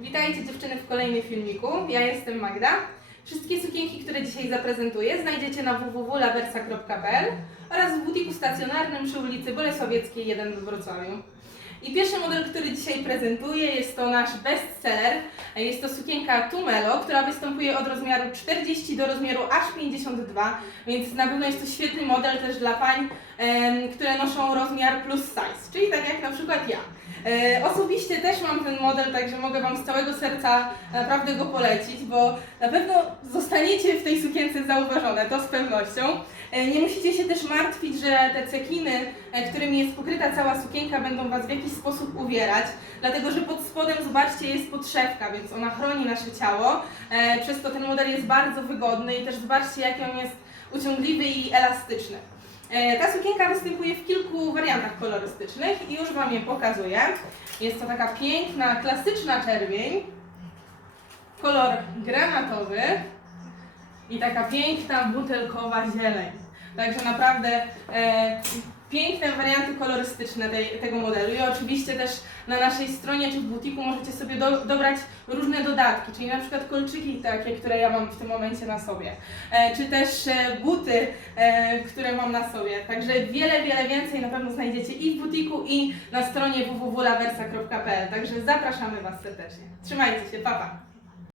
Witajcie dziewczyny w kolejnym filmiku. Ja jestem Magda. Wszystkie sukienki, które dzisiaj zaprezentuję, znajdziecie na www.laversa.pl oraz w butiku stacjonarnym przy ulicy Bolesławieckiej 1 w Wrocławiu. I pierwszy model, który dzisiaj prezentuję, jest to nasz bestseller. Jest to sukienka Tumelo, która występuje od rozmiaru 40 do rozmiaru aż 52, więc na pewno jest to świetny model też dla pań, które noszą rozmiar plus size, czyli tak jak na przykład ja. E, Osobiście też mam ten model, także mogę Wam z całego serca naprawdę go polecić, bo na pewno zostaniecie w tej sukience zauważone, to z pewnością. E, Nie musicie się też martwić, że te cekiny, e, którymi jest pokryta cała sukienka, będą Was w jakiś sposób uwierać, dlatego że pod spodem, zobaczcie, jest podszewka, więc ona chroni nasze ciało. E, Przez to ten model jest bardzo wygodny i też zobaczcie, jak on jest uciągliwy i elastyczny. Ta sukienka występuje w kilku wariantach kolorystycznych i już Wam je pokazuję. Jest to taka piękna, klasyczna czerwień, kolor granatowy i taka piękna, butelkowa zieleń. Także naprawdę e, piękne warianty kolorystyczne tej, tego modelu. I oczywiście też na naszej stronie czy w butiku możecie sobie do, dobrać różne dodatki, czyli na przykład kolczyki takie, które ja mam w tym momencie na sobie, e, czy też e, buty, e, które mam na sobie. Także wiele, wiele więcej na pewno znajdziecie i w butiku, i na stronie www.laversa.pl. Także zapraszamy Was serdecznie. Trzymajcie się, pa pa!